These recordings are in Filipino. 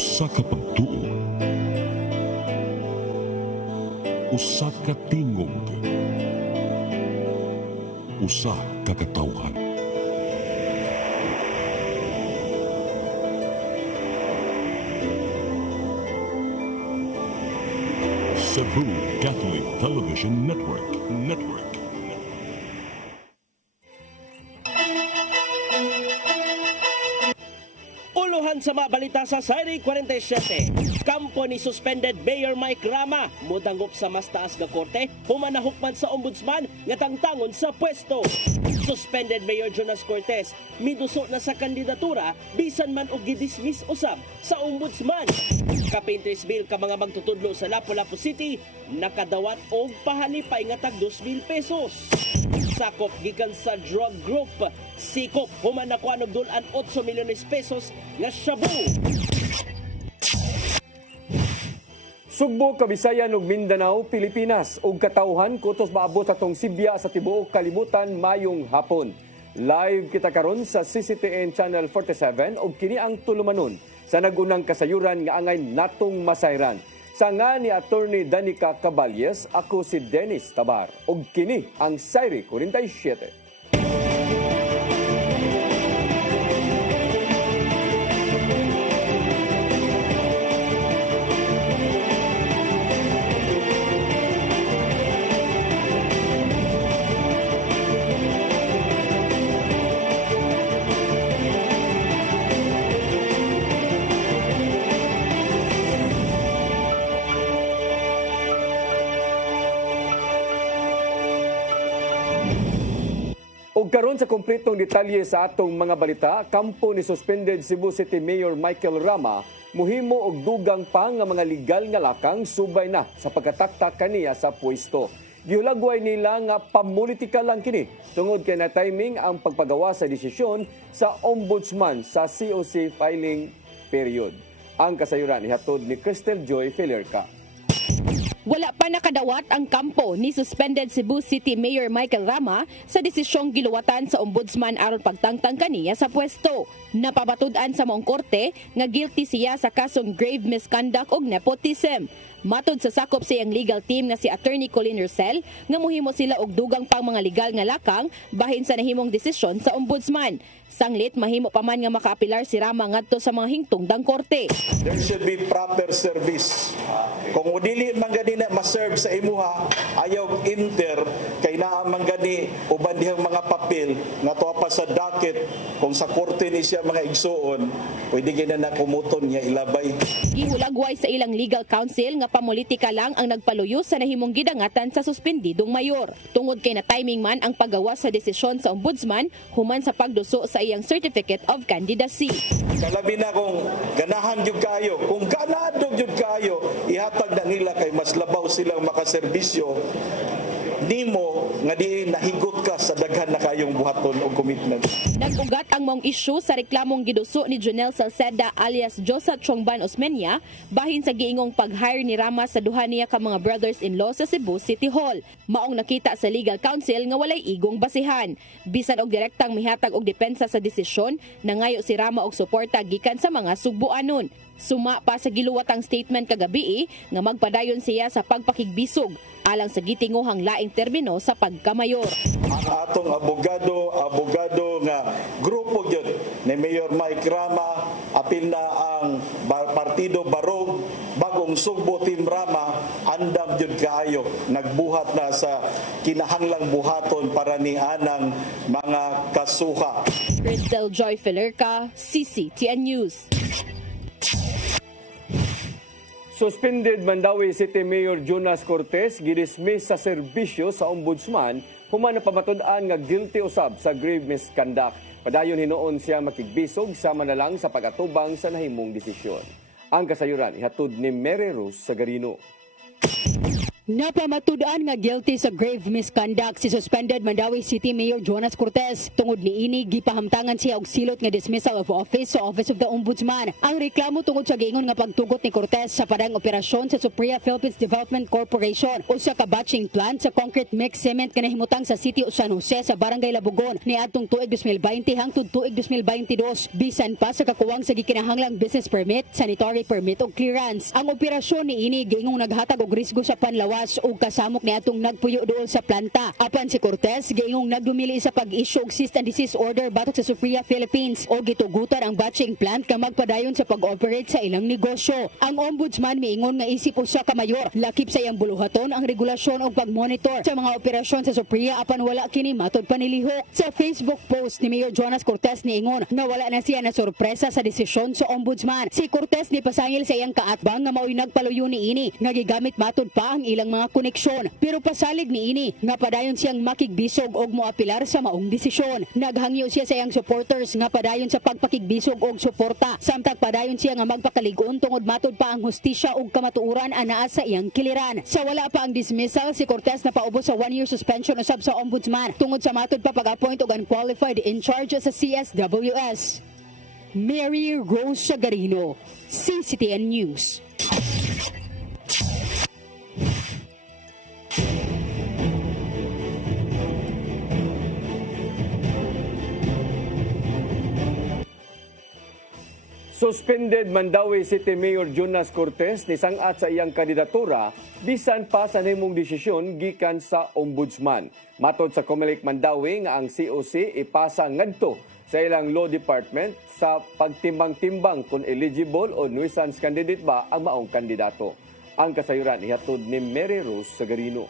Usa ka pagtuo, usa ka tingog, usa ka katawhan. Cebu Catholic Television Network. Uluhan sa mga balita sa Sari 47. Kampo ni suspended Mayor Mike Rama mudangop sa mas taas nga korte humanahukman sa ombudsman nga tangtangon sa pwesto. Suspended Mayor Jonas Cortez miduso na sa kandidatura bisan man og gidismiss usab sa ombudsman. Kapintres bill ka mga magtutudlo sa Lapu-Lapu City nakadawat og pahalipay nga tag 2,000 pesos. Sakop gikan sa drug group Sikop human nakuha og dulan 8 milyones pesos nga shabu. Sugbo, Kabisayan ug Mindanao, Pilipinas ug katawhan kutos maabot atong Sibya sa tibuok kalibutan mayong hapon. Live kita karon sa CCTN Channel 47 ug kini ang tulumanon sa nagunang kasayuran nga angay natong masayran. Sa nga ni Attorney Danica Caballes, ako si Dennis Tabar ug kini ang Sari 47. Ug karon sa kompletong detalye sa atong mga balita, kampo ni suspended Cebu City Mayor Michael Rama muhimo og dugang pa nga mga legal nga lakang subay na sa pagkataktak kaniya sa pwesto. Gihulagway nila nga pamulitika lang kini tungod kay na timing ang pagpagawa sa desisyon sa ombudsman sa COC filing period. Ang kasayuran ihatod ni Cristel Joy Felerca. Wala pa nakadawat ang kampo ni suspended Cebu City Mayor Michael Rama sa desisyong giluwatan sa ombudsman aron pagtangtang kaniya sa pwesto. Napabatud-an sa maong korte nga guilty siya sa kasong grave misconduct ug nepotism. Matud sa sakop sa iyang legal team nga si Attorney Colin Rosell nga mohimo sila og dugang pang mga legal nga lakang bahin sa nahimong desisyon sa ombudsman. Sanglit mahimo pa man nga makaapilar si Rama ngadto sa mga hingtungdang korte. There should be proper service. Kung dili man gani na ma-serve sa imuha, ayaw inter kay naa man gani uban dihang mga papel nga tuwa pa sa docket kung sa korte ni siya mga igsuon, pwede gina na kumuton niya ilabay. Gihulagway sa ilang legal counsel nga pamulitika lang ang nagpaluyo sa nahimong gidangatan sa suspendidong mayor. Tungod kay na timing man ang paggawa sa desisyon sa ombudsman human sa pagduso sa iyang certificate of candidacy. Kalabi na kung ganahan jud kayo, kung ganado jud kayo, ihatag na nila kay mas labaw silang makaserbisyo nimo nga di nahigot ka sa daghan na kayong buhaton o commitment. Nag-ugat ang mong issue sa reklamong giduso ni Jonel Salceda alias Josa Chongban Osmeña bahin sa giingong pag-hire ni Rama sa duha niya ka mga brothers-in-law sa Cebu City Hall. Maong nakita sa legal counsel nga walay igong basihan. Bisan og direktang mihatag og depensa sa desisyon, nangayo si Rama og suporta gikan sa mga sugbuanon. Suma pa sa giluwatang statement kagabi nga magpadayon siya sa pagpakigbisog alang sa gitinguhang laing termino sa pagkamayor. Ang atong abogado nga grupo gyud ni Mayor Mike Rama, apil na ang Partido Barog, bagong Sugbo Team Rama, andam gyud kaayo nagbuhat na sa kinahanglang buhaton para ni anang mga kasuha. Cristel Joy Felerca, CCTN News. Suspended Mandawi City Mayor Jonas Cortez gidismiss sa serbisyo sa ombudsman human na pamatud-an nga guilty usab sa grave misconduct. Padayon hinuon siya makigbisog sama na lang sa pag-atubang sa nahimong desisyon. Ang kasayuran ihatod ni Mary Rose Sagarino. Napamatud-an nga guilty sa grave misconduct si suspended Mandawi City Mayor Jonas Cortez. Tungod niini gipahamtangan siya og silot nga dismissal of office sa Office of the Ombudsman. Ang reklamo tungod sa giingon nga pagtugot ni Cortez sa padang operasyon sa Supriya Philippines Development Corporation o sa batching plant sa concrete mix cement nga nahimutang sa City of San Jose sa Barangay Labugon niadtong tuig 2020 hangtod tuig 2022 bisan pa sa kakuwang sa gikinahanglang business permit, sanitary permit ug clearance. Ang operasyon niini giingong naghatag og risgo sa panlawas o kasamok ni atong nagpuyo dool sa planta. Apan si Cortez giingong nagdumili sa pag-issue og cease and desist order batok sa Supriya Philippines o gitugutan ang batching plant nga magpadayon sa pag-operate sa ilang negosyo. Ang ombudsman miingon nga isip usa ka mayor lakip sa iyang buluhaton ang regulasyon og pag-monitor sa mga operasyon sa Supriya apan wala kini matod panilihok. Sa Facebook post ni Mayor Jonas Cortez niingon nga wala na siya na sorpresa sa desisyon sa ombudsman. Si Cortez ni pasangil sa iyang kaatbang nga mao'y nagpaluyo niini nga gigamit matod pa ang ilang mga koneksyon. Pero pasalig niini nga padayon siyang makigbisog og moapilar sa maong desisyon. Naghangyo siya sa iyang supporters nga padayon sa pagpakigbisog og suporta. Samtang padayon siya nga magpakaligon tungod matod pa ang hustisya og kamatuoran anaa sa iyang kiliran. Sa wala pa ang dismissal, si Cortez na paubos sa 1-year suspension usab sa ombudsman tungod sa matod pa pag-appoint og unqualified in charge sa CSWS. Mary Rose Sagarino, CCTN News. Suspended Mandawi City Mayor Jonas Cortez nisangat sa iyang kandidatura bisan pa sa nahimong desisyon gikan sa ombudsman. Matod sa Comelec Mandawi nga ang COC ipasa ngadto sa ilang law department sa pagtimbang-timbang kung eligible o nuisance candidate ba ang maong kandidato. Ang kasayuran ihatod ni Mary Rose Sagarino.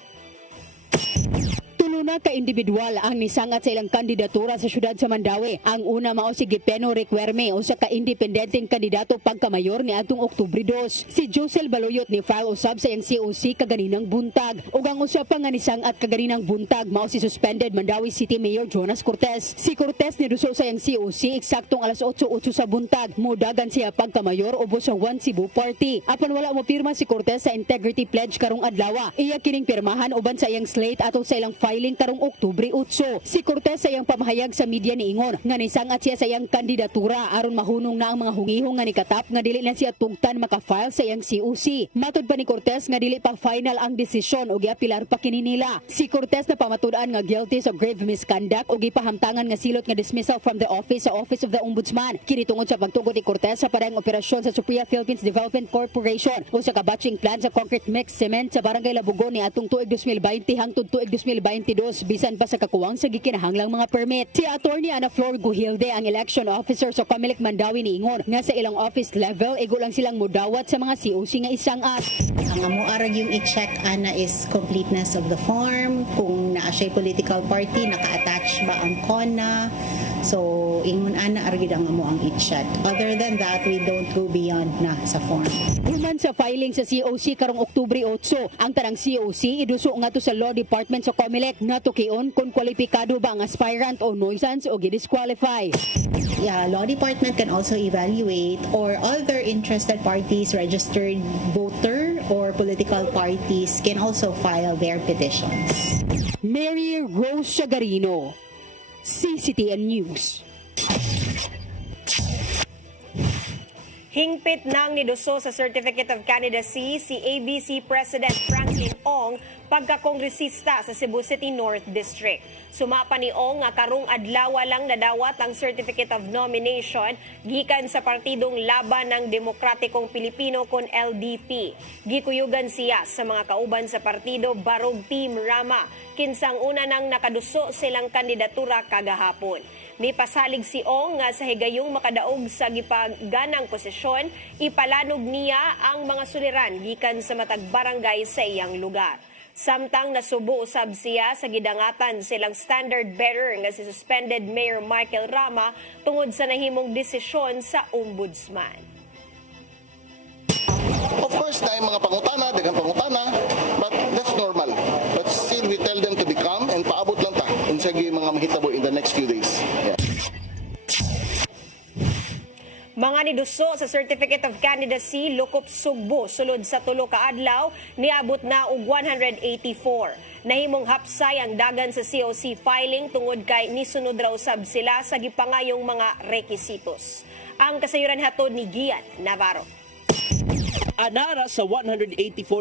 Una ka individual ang nisangat sa ilang kandidatura sa syudad sa Mandawi. Ang una mao si Gipeno Requerme o sa ka-independenteng kandidato pagkamayor ni atong Oktubre 2. Si Josel Baloyot ni file usab sa iyang COC kaganinang buntag. Ug ang usa pa nga nisangat kaganinang buntag mao si suspended Mandawi City Mayor Jonas Cortez. Si Cortez ni duso sa iyang COC eksaktong alas 8:08 sa buntag. Mudagan siya pagkamayor ubos sa One Cebu Party. Apan wala mo pirma si Cortez sa integrity pledge karong adlaw. Iya kining pirmahan uban sa iyang slate ato sa ilang filing karong Oktubre 8. Si Cortez sa iyang pamahayag sa media niingon nga nisangat siya sa iyang kandidatura aron mahunong na ang mga hungihong nga nikatap nga dili na siya tugtan makafile sa iyang COC. Matod pa ni Cortez nga dili pa final ang desisyon o giapilar pa kini nila. Si Cortez na pamatud-an nga guilty sa grave misconduct o gipahamtangan nga silot nga dismissal from the office sa Office of the Ombudsman. Kini tungod sa pagtugot ni Cortez sa padang operasyon sa Supriya Philippines Development Corporation o sa batching plant sa concrete mix cement sa Barangay Labugon ni atong tuig 2020 hangtod tuig 2022 bisan pa sa kakuwang sa gikinahanglang mga permit. Si Attorney Ana Flor Guhilde ang election officer sa Comelec Mandawi niingon nga sa ilang office level igo lang silang mudawat sa mga COC nga isangat. Ang amo arag yung i-check ana is completeness of the form, kung naa siya political party, naka-attach ba ang CONA. So, ingon ana argid ang amo ang i-check. Other than that, we don't go beyond na sa form. Human sa filing sa COC karong Oktubre 8, ang tanang COC iduso ngadto sa Law Department sa Comelec nga tukion kung kwalipikado ba ang aspirant o nuisance o gidisqualify. Yeah, Law Department can also evaluate or other interested parties, registered voter or political parties can also file their petitions. Mary Rose Sagarino, CCTN News. Hingpit nang niduso sa Certificate of Candidacy si ABC President Franklin Ong pagkakongresista sa Cebu City North District. Sumapa ni Ong nga karong adlaw lang nadawat ang Certificate of Nomination gikan sa partidong Laban ng Demokratikong Pilipino kon LDP. Gikuyugan siya sa mga kauban sa partido Barog Team Rama kinsang una nang nakaduso silang kandidatura kagahapon. Nipasalig si Ong nga sa higayong makadaog sa gipaganang posisyon, ipalanog niya ang mga suliran gikan sa matag barangay sa iyang lugar. Samtang nasubo usab siya sa gidangatan silang standard bearer nga si suspended Mayor Michael Rama tungod sa nahimong desisyon sa ombudsman. Of course, tayo mga pangutana, dagang pangutana, but that's normal. But still, we tell them to be calm and paabot lang ta unsa mga mahitabo in the next few days. Yeah. Mga niduso sa Certificate of Candidacy Lukop Sugbo sulod sa tulo ka adlaw niabot na og 184. Nahimong hapsay ang dagan sa COC filing tungod kay nisunod raw sab sila sa gipangayong mga rekisitos. Ang kasayuran hatod ni Gian Navarro. Anara sa 184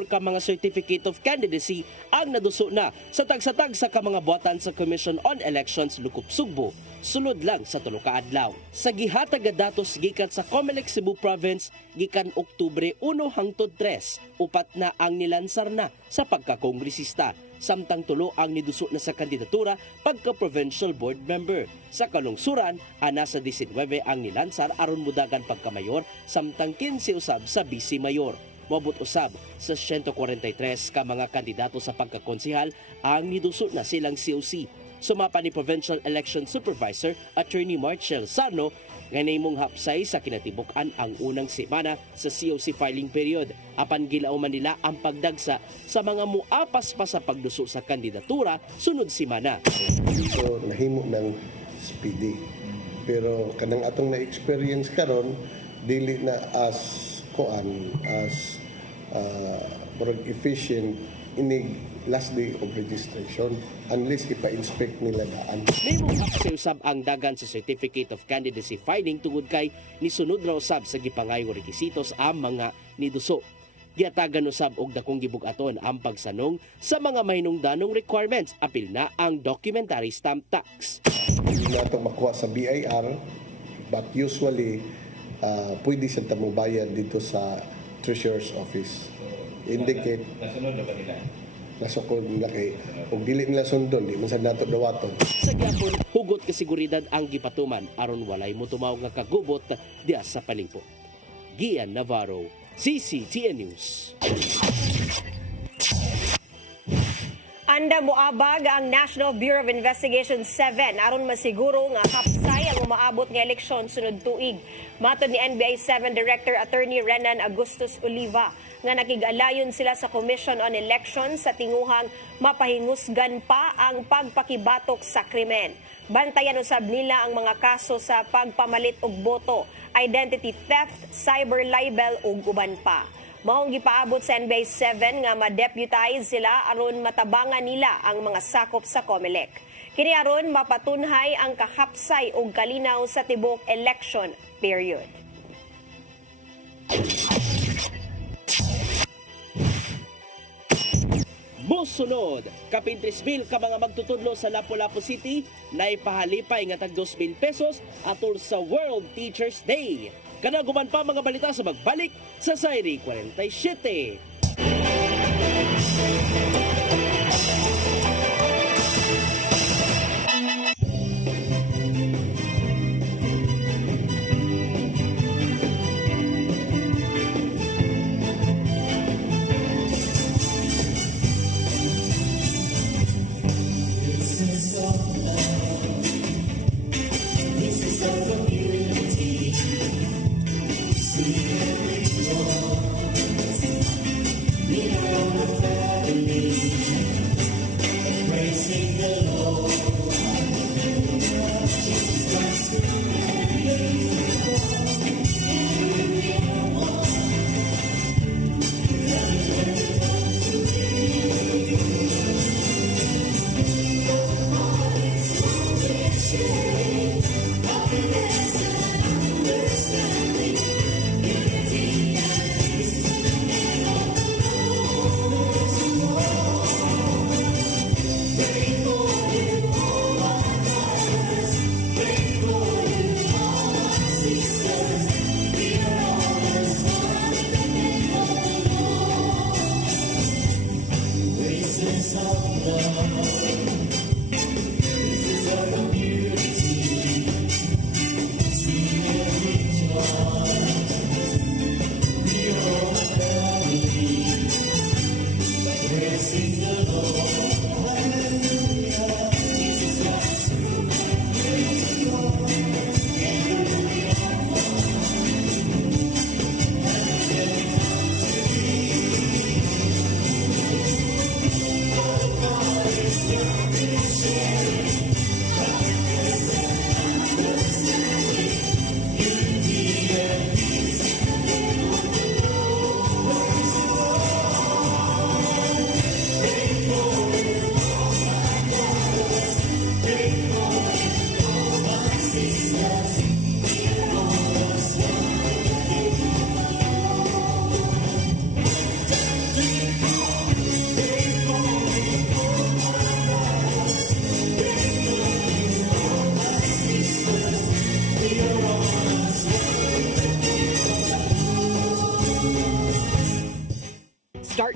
ka mga Certificate of Candidacy ang naduso na sa tagsatag sa ka mga buhatan sa Commission on Elections Lukop Sugbo, sulod lang sa tulo ka adlaw. Sa gihatag nga datos gikan sa COMELEC Cebu Province gikan Oktubre 1 hangtod 3, upat na ang nilansar na sa pagkakongresista. Samtang tulo ang niduso na sa kandidatura pagka-provincial board member. Sa kalungsuran, ana sa 19 ang nilansar aron mudagan pagkamayor, samtang 15 usab sa vice mayor. Mabot usab sa 143 ka mga kandidato sa pagkakonsehal ang niduso na silang COC. Sumapa ni Provincial Election Supervisor Attorney Marcel Sano nga nahimong hapsay sa kinatibuk-an ang unang semana sa COC filing period. Apan gilauman nila ang pagdagsa sa mga muapas pa sa pagduso sa kandidatura sunod semana. So nahimo ng speedy. Pero kanang atong na-experience karon dili na as efficient inig last day of registration unless ipa-inspect nila daan. Nahimong hapsay usab ang dagan sa Certificate of Candidacy filing tungod kay nisunod raw usab sa gipangayong rekisitos ang mga niduso. Giatagan usab og dakong gibug-aton ang pagsanong sa mga mahinungdanong requirements, apil na ang documentary stamp tax. Hindi nato makuha sa BIR but usually pwede siya tamubayad dito sa Treasurer's Office. Indicate nasunod na ba nila? Nasukod nila kay kung dili nila sundon di man sad nato dawaton. Sa gyapon hugot kasiguridad ang gipatuman aron walay motumaw nga kagubot diya sa palingpo. Gian Navarro, CCTN News. Anda moabag ang National Bureau of Investigation 7 aron masiguro nga hapsay ang umaabot nga eleksyon sunod tuig. Matod ni NBI 7 Director Attorney Renan Agustus Oliva nga nakig-alayon sila sa Commission on Elections sa tinguhang mapahingusgan pa ang pagpakibatok sa krimen. Bantayan usab nila ang mga kaso sa pagpamalit og boto, identity theft, cyber libel ug uban pa. Maong gipaabot sa NBI 7 nga ma-deputize sila aron matabangan nila ang mga sakop sa COMELEC. Kini aron mapatunhay ang kahapsay ug kalinaw sa tibok election period. Musunod, kapin 3,000 ka mga magtutudlo sa Lapu-Lapu City na ipahalipay nga tag 2,000 pesos atol sa World Teachers Day. Kanaguman pa mga balita sa magbalik sa Sayri 47.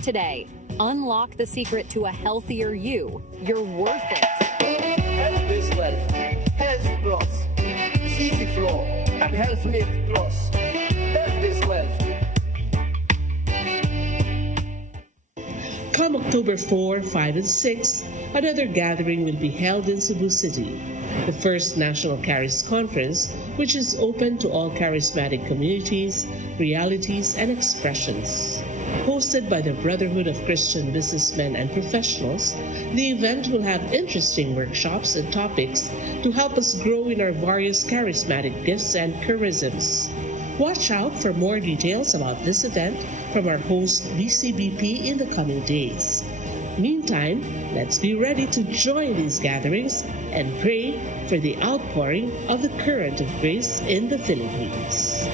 today. Unlock the secret to a healthier you. You're worth it. Health is wealth. Health Plus. Easy Flow and Health Lift Plus. Health is wealth. Come October 4, 5, and 6, another gathering will be held in Cebu City, the first National Charis Conference, which is open to all charismatic communities, realities, and expressions. Hosted by the Brotherhood of Christian Businessmen and Professionals, the event will have interesting workshops and topics to help us grow in our various charismatic gifts and charisms. Watch out for more details about this event from our host BCBP in the coming days. Meantime, let's be ready to join these gatherings and pray for the outpouring of the current of grace in the Philippines.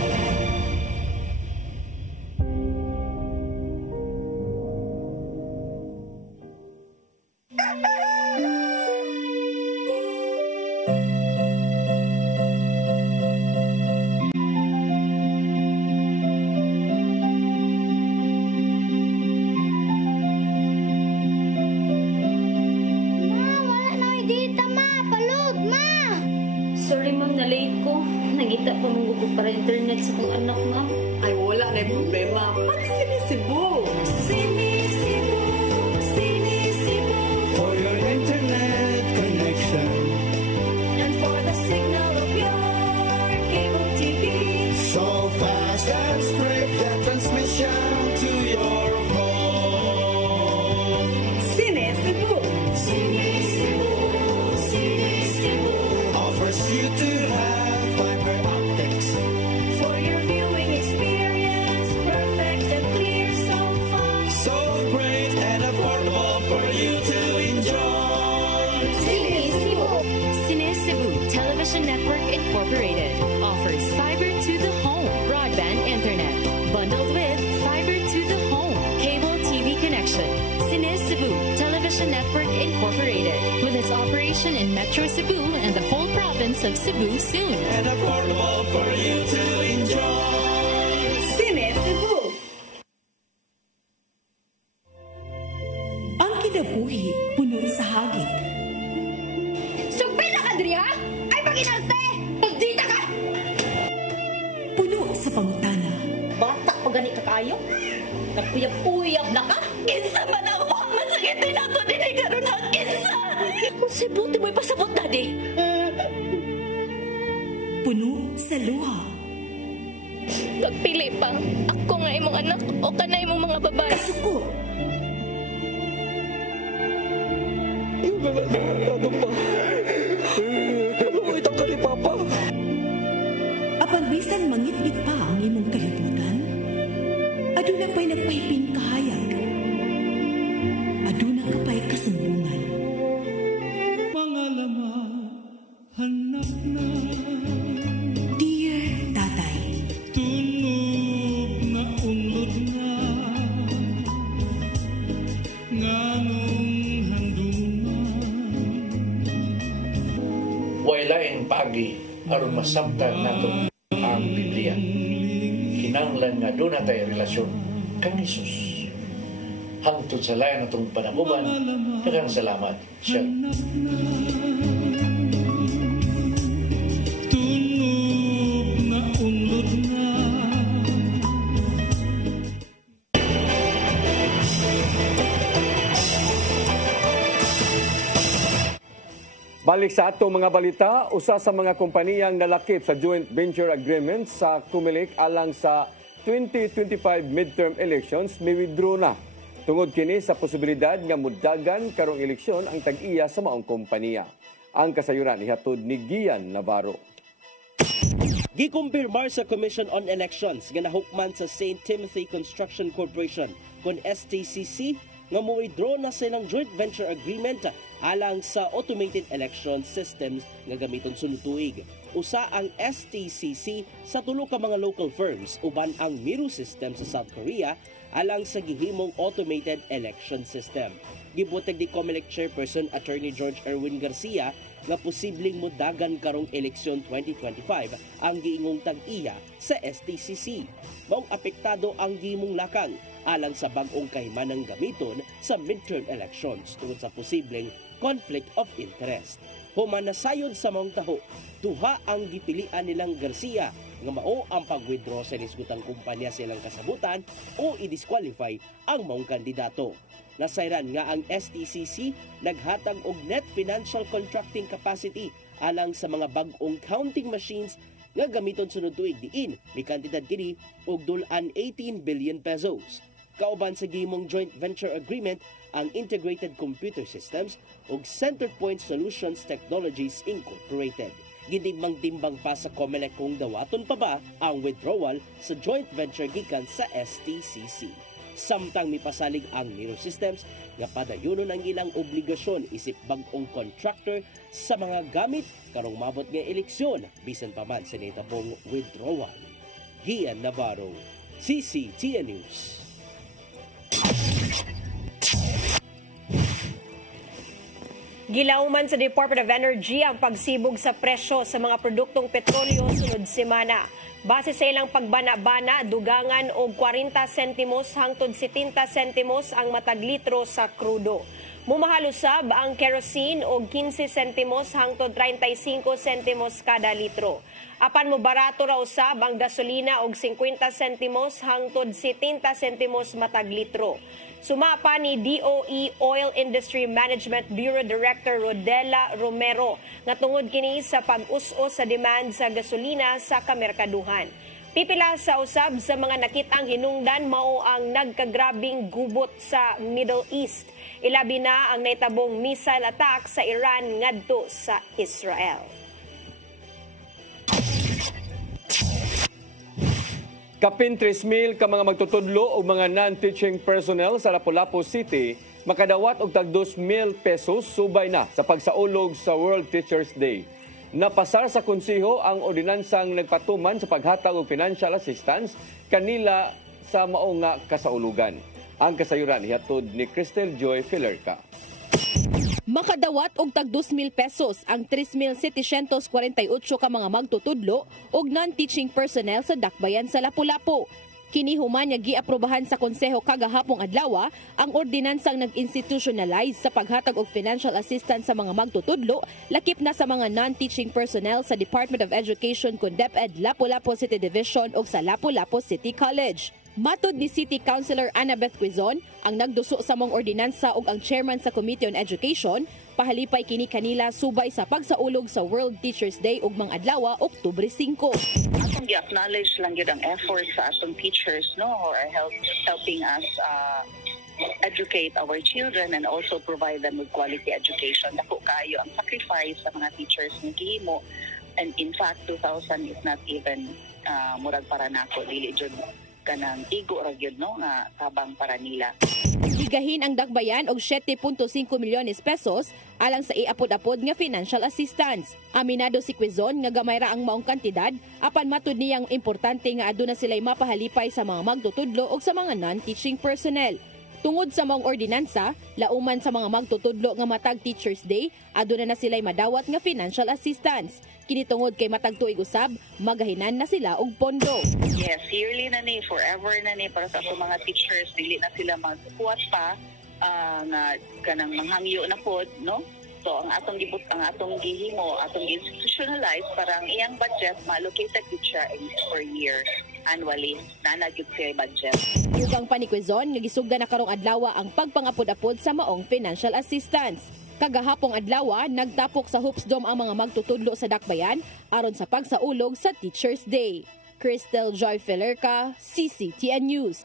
Sorry ma'am, na-late ko. Nangita pa mong para internet sa kong anak ma'am. Ay, wala na yung problema. Mag-Sinisibu! Sinisibu, Sinisibu. For your internet connection. And for the signal of your cable TV. So fast and straight the transmission to your home. Sinisibu! Sinisibu, Sinisibu. Offers you to have fiber optics. For your viewing experience, perfect and clear so far. So great and affordable for you to enjoy. Sinisibu. Sinisibu Television Network Incorporated offers fiber to the home broadband internet bundled with fiber to the home cable TV connection. Sinisibu Television Network Incorporated with its operation in Metro Cebu and the whole province of Cebu soon. And affordable for you to enjoy. Sinisibu! Ang kinabuhi puno sa hagit. Sugpil na ka, Dria! Ay, pag-inalte! Magdita ka! Puno sa pangutana. Bata pa gani ka kayo? Nagpuyab-puyab na ka? Kinsa man ang mga masakitin nato din ay karoon na kinsa! Kung sibuti mo'y pasabot na di! Puno sa luha. Nagpili pa, ako nga imong anak o kanay imong mga babae. Kasuko. Ano pa? Ito ka ni Papa. Apan bisan mangit-ngit pa ang imong kalibutan, aduna pa'y nagpahiping kahayag. Aduna ka pa'y kasumbungan. Mga laman, hanap na. Dear Tatay, Tunog na unlod na. Nganong handuman. Wailaing pagi aron masabtan nato ang Biblia. Kinahanglan nga doon na tayo relasyon kang Jesus. Hangtod sa layan natong panakuban, daghang salamat. Siya. Tunog na unlod na. Balik sa atong mga balita, usa sa mga kompaniyang nalakip sa joint venture agreement sa Comelec alang sa 2025 midterm elections may withdraw na. Tungod kini sa posibilidad nga mudagan karong eleksyon ang tag-iya sa maong kompanya. Ang kasayuran ihatod ni Gian Navarro. Gikumpirmar sa Commission on Elections nga nahukman sa St. Timothy Construction Corporation kon STCC nga mo-withdraw na silang joint venture agreement alang sa automated election systems nga gamiton sunod tuig. Usa ang STCC sa tulo ka mga local firms uban ang Miru System sa South Korea alang sa gihimong automated election system. Gibuteg ni Comelec Chairperson Attorney George Erwin Garcia nga posibleng mudagan karong eleksyon 2025 ang giingong tag-iya sa STCC. Maong apektado ang gihimong lakang alang sa bag-ong kahimanang gamiton sa midterm elections tungod sa posibleng conflict of interest. Human nasayod sa maong taho, duha ang gipilian nilang Garcia nga mao ang pag-withdraw sa nisgutang kumpanya silang kasabutan o i-disqualify ang maong kandidato. Nasayran nga ang STCC naghatag og net financial contracting capacity alang sa mga bag-ong counting machines nga gamiton sunod tuig diin may kantidad kini og dulan 18 billion pesos. Kauban sa gihimong joint venture agreement ang Integrated Computer Systems ug Centerpoint Solutions Technologies Incorporated. Gidimang-timbang pa sa COMELEC kung dawaton pa ba ang withdrawal sa joint venture gikan sa STCC. Samtang mipasalig ang Miro Systems nga padayonon ang ilang obligasyon isip bag-ong contractor sa mga gamit karong mabot nga eleksyon bisan pa man sa nahitabong withdrawal. Gian Navarro, CCTN News. Gilauman sa Department of Energy ang pagsibog sa presyo sa mga produktong petrolyo sunod semana. Base sa ilang pagbana-bana, dugangan og 40 sentimos hangtod 70 sentimos ang matag litro sa krudo. Mumahal usab ang kerosene og 15 sentimos hangtod 35 sentimos kada litro. Apan mo barato ra usab ang gasolina og 50 sentimos hangtod 70 sentimos matag litro. Sumapa ni DOE Oil Industry Management Bureau Director Rodela Romero nga tungod kini sa pag-us-us sa demand sa gasolina sa kamerkaduhan. Pipila sa usab sa mga nakitang hinungdan mao ang nagkagrabing gubot sa Middle East. Ilabi na ang naitabong missile attack sa Iran ngadto sa Israel. Kapin 3,000 ka mga magtutudlo o mga non-teaching personnel sa Lapu-Lapu City makadawat og tag 2,000 pesos subay na sa pagsaulog sa World Teachers Day. Napasar sa konseho ang ordinansang nagpatuman sa paghatag og financial assistance kanila sa mao nga kasaulugan. Ang kasayuran hihatod ni Cristel Joy Filerca. Makadawat og tag 2,000 pesos ang 3,748 ka mga magtutudlo og non-teaching personnel sa dakbayan sa Lapu-Lapu. Kini human nga giaprobahan sa konseho kagahapong adlaw ang ordinansang nag-institutionalize sa paghatag og financial assistance sa mga magtutudlo lakip na sa mga non-teaching personnel sa Department of Education kun DepEd Lapu-Lapu City Division ug sa Lapu-Lapu City College. Matod ni City Councilor Annabeth Quizon, ang nagduso sa mong ordinansa ug ang chairman sa Committee on Education, pahalipay kini kanila subay sa pagsaulog sa World Teachers Day ug mga adlaw Oktubre 5. Atong gi-acknowledge lang yun ang effort sa atong teachers, no, or helping us educate our children and also provide them with quality education. Dako kayo ang sacrifice sa mga teachers ng gihimo, and in fact 2,000 is not even murag para nako, dili jud kanang igo ra gyud, no, nga tabang para nila. Higahin ang dakbayan og 7.5 milyones pesos alang sa iapod-apod nga financial assistance. Aminado si Quizon nga gamay ra ang maong kantidad apan matud niyang importante nga aduna sila'y mapahalipay sa mga magtutudlo o sa mga non-teaching personnel. Tungod sa maong ordinansa, lauman sa mga magtutudlo nga matag Teachers Day, aduna na sila'y madawat nga financial assistance. Kini tungod kay matag tuig usab, magahinan na sila og pondo. Yes, yearly na ni, forever na ni para sa mga teachers, dili na sila magkuwat pa nga kanang manghangyo na pod, no? So ang atong gihimo, atong institutionalize para ang iyang budget ma-allocated gid siya per year annually. Nanagyud siya budget. Ugang pa ni Quezon, nagisugda na karong adlaw ang pagpangapod-apod sa maong financial assistance. Kagahapong adlaw, nagtapok sa Hoops Dome ang mga magtutudlo sa dakbayan aron sa pagsaulog sa Teachers Day. Cristel Joy Filerca, CCTN News.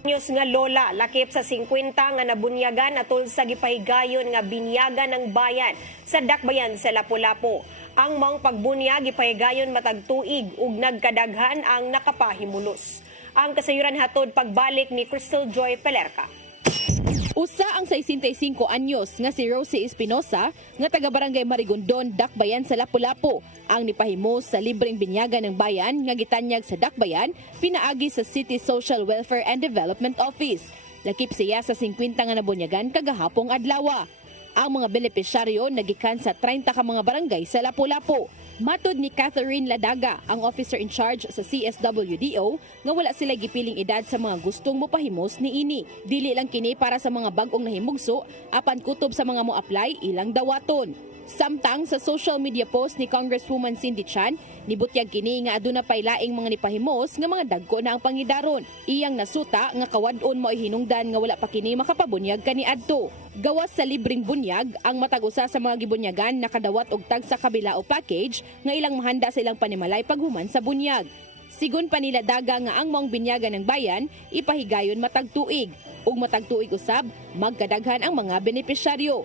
Anyos nga lola, lakip sa 50 nga nabunyagan atol sa gipahigayon nga binyagan ng bayan sa dakbayan sa Lapu-Lapu. Ang maong pagbunyag gipahigayon matag tuig ug nagkadaghan ang nakapahimulos. Ang kasayuran hatod pagbalik ni Cristel Joy Filerca. Usa ang 65 anyos nga si Rosie Espinosa nga taga-barangay Marigondon, Dakbayan sa Lapu-Lapu ang nipahimo sa libreng binyagan ng bayan nga gitanyag sa Dakbayan pinaagi sa City Social Welfare and Development Office. Lakip siya sa 50 nga nabunyagan kagahapong adlaw. Ang mga benepisyaryo nagikan sa 30 ka mga barangay sa Lapu-Lapu. Matod ni Catherine Ladaga, ang officer in charge sa CSWDO, nga wala sila gipiling edad sa mga gustong mopahimos ni ini. Dili lang kini para sa mga bag-ong nahimugso, apan kutob sa mga mo-apply ilang dawaton. Samtang sa social media post ni Congresswoman Cindy Chan, nibutyag kini nga aduna pay laing mga nipahimos nga mga dagko na ang pangidaron. Iyang nasuta nga kawadon mo hinungdan nga wala pa kini makapabunyag kaniadto. Gawas sa libreng bunyag, ang matag usa sa mga gibunyagan nakadawat og tag sa kabila o package nga ilang mahanda sa ilang panimalay paghuman sa bunyag. Sigon pa nila Daga nga ang maong binyagan ng bayan ipahigayon matag tuig ug matag tuig usab magkadaghan ang mga benepisyaryo.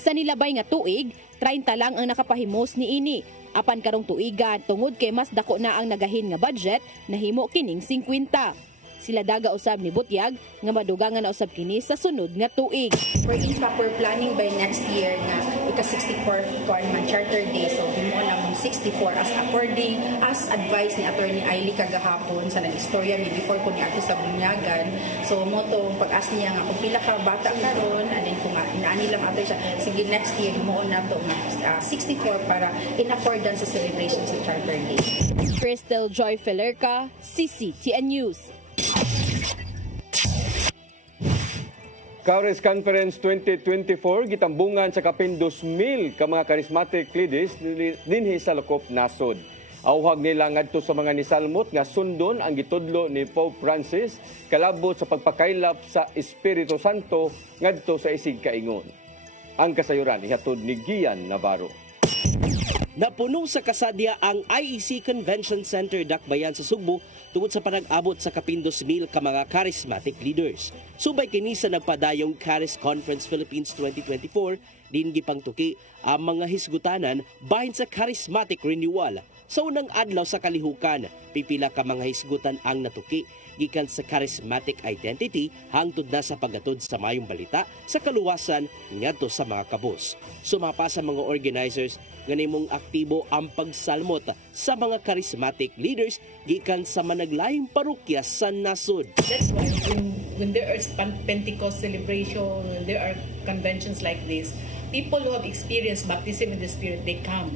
Sa nilabay nga tuig, 30 lang ang nakapahimos ni ini. Apan karong tuiga tungod kay mas dako na ang nagahin nga budget, nahimo kining 50. Sila Daga usab ni butyag nga madugangan na usab kini sa sunod nga tuig. For in fact, we're planning by next year nga ika-64th man Charter Day. So himo na mong 64 as according as advice ni Attorney Ailey kagahapon sa nag-istorya ni before ko ni ato sa bunyagan. So mo to pag-as niya nga kung pila ka bata karon and then kung inaani lang ato siya sige next year himo na to nga 64 para in accordance sa celebration sa Charter Day. Crystal Joy Felerca, CCTN News. Cowries Conference 2024 gitambungan sa kapin 2,000 ka mga charismatic leaders dinhi sa Lukop nasod. Awhag nila ngadto sa mga nisalmot nga sundon ang gitudlo ni Pope Francis kalabot sa pagpakaylap sa Espiritu Santo ngadto sa isig kaingon. Ang kasayuran ihatod ni Gian Navarro. Napuno sa kasadya ang IEC Convention Center Dakbayan sa Sugbo tungod sa panag-abot sa kapin 2,000 ka mga charismatic leaders. Subay kini sa nagpadayong Charis Conference Philippines 2024, din gipangtuki ang mga hisgutanan bahin sa charismatic renewal. Sa unang adlaw sa kalihukan, pipila ka mga hisgutan ang natuki gikan sa charismatic identity hangtod na sa paggatod sa mayong balita sa kaluwasan ngadto sa mga kabus. Sumapa sa mga organizers nga nimong aktibo ang pagsalmot sa mga charismatic leaders gikan sa managlayong parokya sa nasod. That's why when there are Pentecost celebration, when there are conventions like this, people who have experienced baptism in the Spirit, they come.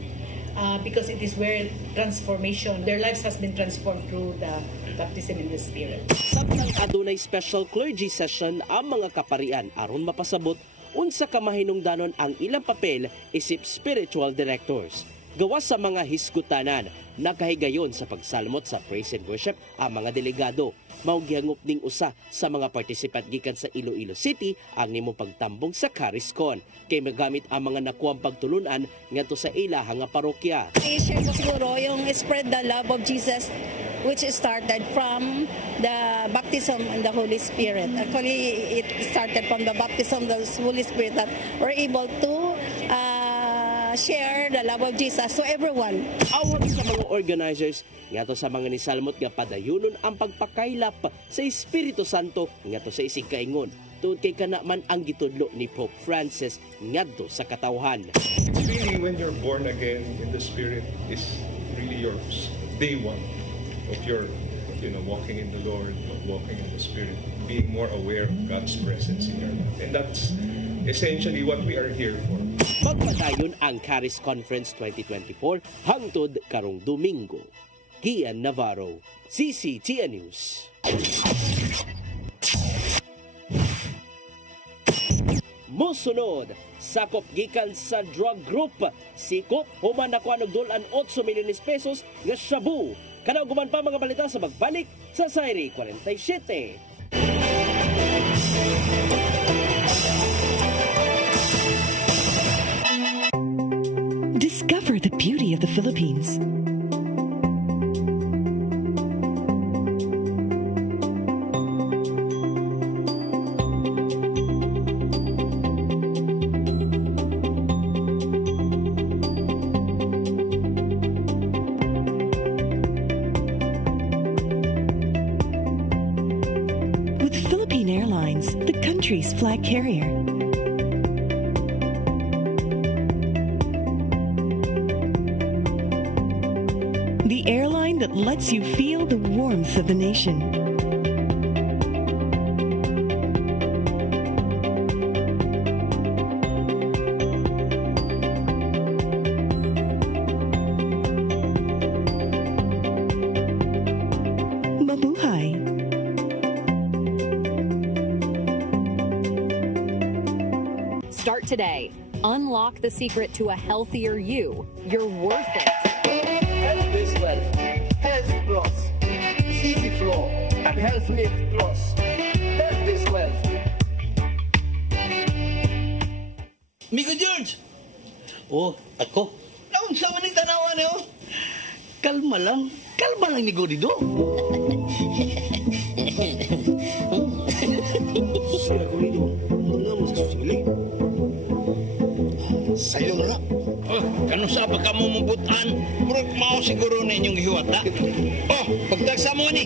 Because it is where transformation, their lives has been transformed through the baptism in the Spirit. Samtang adunay special clergy session ang mga kaparian aron mapasabot unsa ka mahinungdanon ang ilang papel isip spiritual directors. Gawas sa mga hiskutanan, nakahigayon sa pagsalmot sa praise and worship ang mga delegado. Maugyangop ning usa sa mga participant gikan sa Iloilo City ang nimong pagtambong sa CarisCon. Kay magamit ang mga nakuwang pagtulunan ngadto sa ilaha nga parokya. I-share ko siguro yung spread the love of Jesus which started from the baptism in the Holy Spirit. Actually, it started from the baptism of the Holy Spirit that we're able to share the love of Jesus to everyone. Awag sa mga organizers ngadto sa mga nisalmot nga padayunon ang pagpakaylap sa Espiritu Santo ngadto sa isig kaingon. Tungod kay kana man ang gitudlo ni Pope Francis ngadto sa katawhan. It's really when you're born again in the Spirit is really your day one of your walking in the Lord, walking in the Spirit, being more aware of God's presence in your life. And that's essentially what we are here for. Magpadayon ang Charis Conference 2024 hangtod karong Domingo. Gian Navarro, CCTN News. Musunod, sakop gikan sa drug group. Sikop, human nakuha nagdulan 8 milyones pesos nga shabu. Kanauguman pa mga balita sa magbalik sa Sairi 47. Discover the beauty of the Philippines. With Philippine Airlines, the country's flag carrier. The airline that lets you feel the warmth of the nation. Start today. Unlock the secret to a healthier you. You're worth it. Health is wealth. Health Plus. Easy Flow and Health Mix Plus. Health is wealth. Migo George! Oh, ako? Naon sa maning tanawa niyo? Kalma lang ni Godido. Siya Godido, mga mo sa susili. Sa'yo na lang. Oh, kano sa pa ka mo mabutan? Murag mao siguro na inyong hiwata. Oh, pagtagsa mo ni.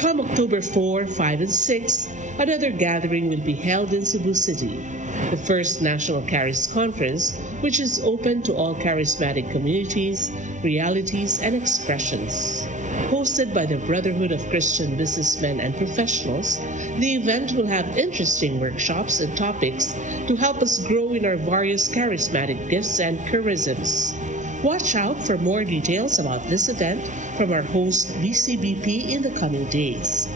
Come October 4, 5, and 6, another gathering will be held in Cebu City, the first National Charis Conference, which is open to all charismatic communities, realities, and expressions. Hosted by the Brotherhood of Christian Businessmen and Professionals, the event will have interesting workshops and topics to help us grow in our various charismatic gifts and charisms. Watch out for more details about this event from our host, VCBP, in the coming days.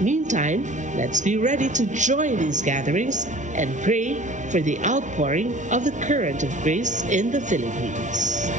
Meantime, let's be ready to join these gatherings and pray for the outpouring of the current of grace in the Philippines.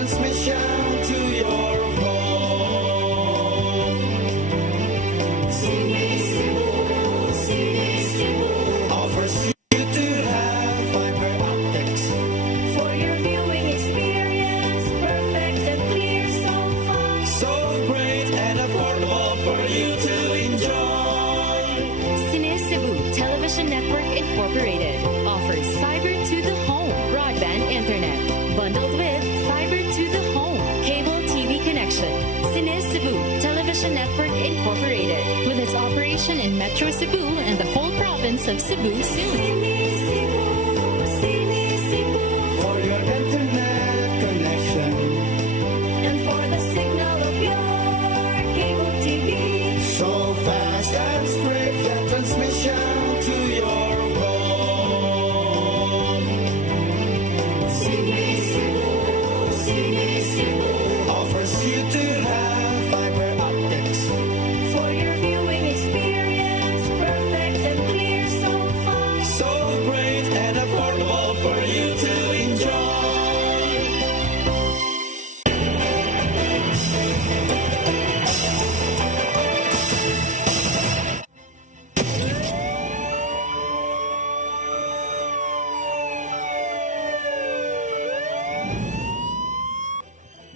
Transmission to your home.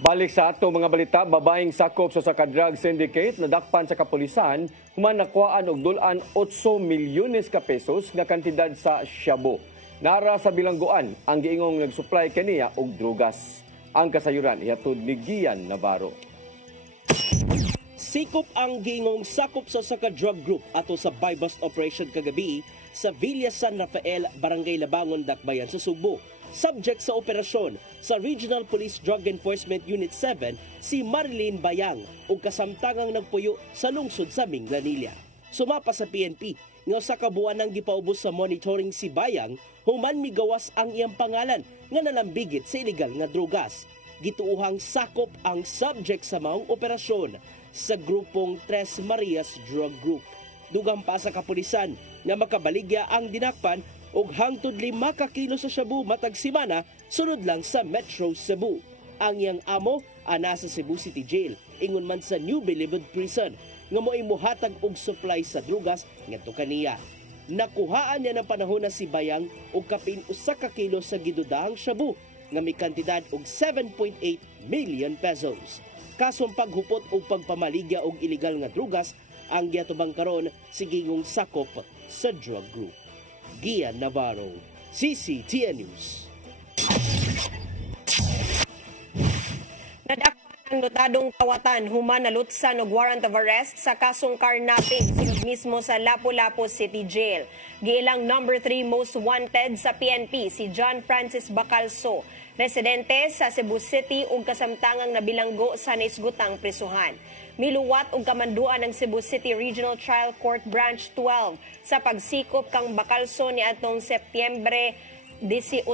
Balik sa ato mga balita, babaeng sakop sa drug syndicate nadakpan sa kapulisan human nakuhaan og dulan 8 milyones ka pesos nga kantidad sa shabu. Nara sa bilangguan ang giingong nagsupply kaniya og drugas. Ang kasayuran ihatod ni Gian Navarro. Sikop ang giingong sakop sa drug group ato sa buy-bust operation kagabi sa Villa San Rafael, Barangay Labangon, Dakbayan sa Sugbo. Subject sa operasyon sa Regional Police Drug Enforcement Unit 7 si Marilyn Bayang ug kasamtangang nagpuyo sa lungsod sa Minglanilla. Sumapa sa PNP nga sa kabuan ng gipaubos sa monitoring si Bayang human migawas ang iyang pangalan nga nalambigit sa illegal nga drugas. Gituuhang sakop ang subject sa maong operasyon sa grupong Tres Marias Drug Group. Dugang pa sa kapulisan nga makabaligya ang dinakpan og hangtod 5 ka kilo sa shabu matag semana sunod lang sa Metro Cebu. Ang iyang amo ana sa Cebu City Jail ingon man sa New Bilibid Prison nga mo'y muhatag og supply sa drugas ngadto kaniya. Nakuhaan niya ng panahon na si Bayang og kapin 1 ka kilo sa gidudahang shabu nga may kantidad og 7.8 million pesos. Kasong paghupot o pagpamaligya og illegal nga drugas ang giatubang karon sigingong sakop sa drug group. Gian Navarro, CCTN News. Nadakpan ang notadong kawatan human nalutsan og warrant of arrest sa kasong carnapping sunod mismo sa Lapu-Lapu City Jail. Giilang number 3 most wanted sa PNP si John Francis Bacalso, residente sa Cebu City ug kasamtangang nabilanggo sa naisgutang prisuhan. Miluwat og kamanduan ng Cebu City Regional Trial Court Branch 12 sa pagsikop kang Bacalso ni atong Setyembre 18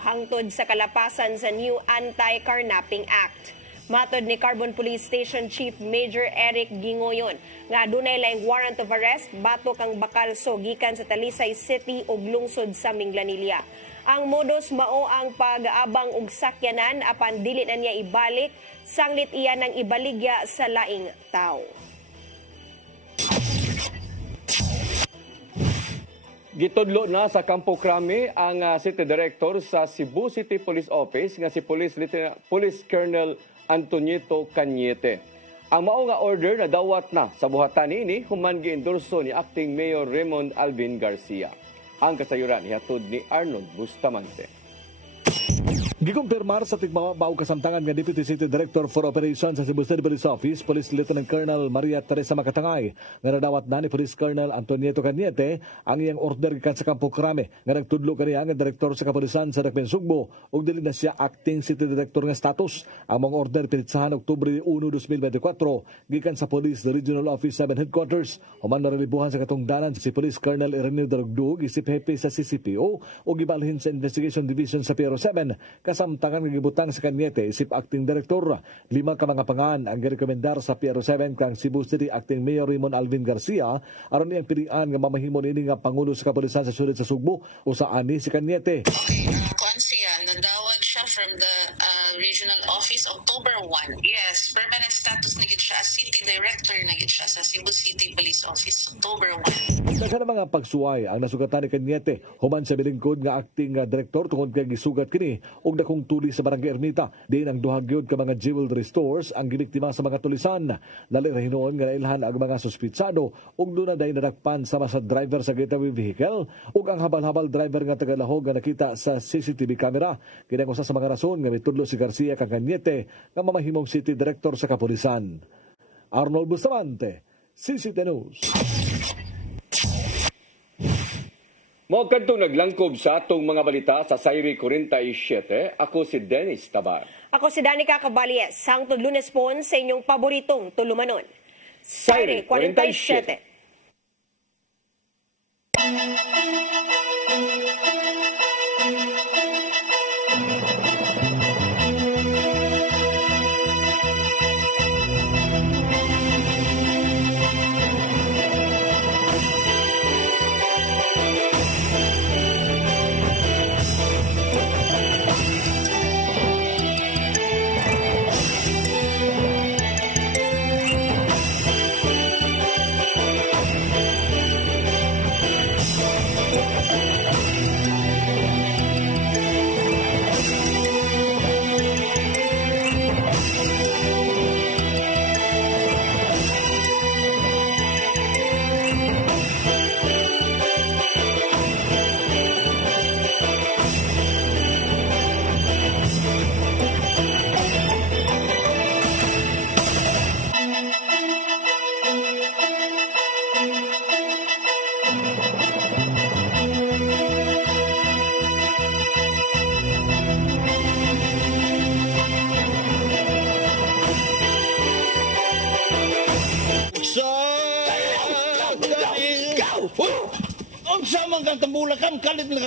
hangtod sa kalapasan sa new Anti-Carnapping Act. Matod ni Carbon Police Station Chief Major Eric Gingoyon nga adunay laing warrant of arrest batok ang Bacalso gikan sa Talisay City ug lungsod sa Minglanilla. Ang modus mao ang pag-aabang og sakyanan apan dili na niya ibalik, sanglit iya ng ibaligya sa laing tao. Gitudlo na sa Campo Crame ang City Director sa Cebu City Police Office nga si Police Colonel Antonieto Cañete. Ang mao nga order na dawat na sa buhatan niini human giendorso ni Acting Mayor Raymond Alvin Garcia. Ang kasayuran ihatod ni Arnold Bustamante. Gikumpirmar sa tigmabaw kasamtangan nga Deputy City Director for Operations sa Cebu City Police Office, Police Lieutenant Colonel Maria Teresa Makatangay, nga nadawat na ni Police Colonel Antonieto Cañete ang iyang order gikan sa Campo Crame nga nagtudlo kaniya nga Direktor sa Kapulisan sa Dakbayan Sugbo ug dili na siya Acting City Director nga status. Ang mga order pinitsahan Oktubre 1, 2024 gikan sa Police Regional Office 7 Headquarters. Human narelibuhan sa katungdanan si Police Colonel Ireneo Darugdug, isip hepe sa CCPO ug gibalhin sa Investigation Division sa Piero 7. Kasamtangan nga gibutang sa Cañete isip Acting Director. 5 ka mga pangan ang girekomendar sa Piero 7 kang Cebu City Acting Mayor Raymond Alvin Garcia aron niyang pilian nga mamahimon ini nga Pangulo sa Kapulisan sa syudad sa Sugbo o sa ani si Cañete. Kuan siya, nadawat siya from the Regional Office October 1. Yes, permanent status na gid siya as City Director na gid siya sa Cebu City Police Office October 1. Daghan mga pagsuway ang nasugatan ni Cañete human sa bilingkod nga Acting Director tungod kay gisugat kini og dakong tuli sa Barangay Ermita. Diin ang duha gyud ka mga jewelry stores ang gibiktima sa mga tulisan. Nalirahinon nga nailhan ang mga suspitsado ug dunay nadakpan sama sa driver sa getaway vehicle ug ang habal-habal driver nga tagalahog nga nakita sa CCTV camera. Kini ang usa sa mga rason nga mitudlo si Garcia kang Cañete nga mamahimong City Director sa Kapulisan. Arnold Bustamante, CCTV News. Mao kadtong naglangkob sa atong mga balita sa Sayri 47. Ako si Dennis Tabar. Ako si Danica Caballes. Hangtod Lunes po sa inyong paboritong tulumanon. Sayri 47. Asa man kang tambulakan, kalit na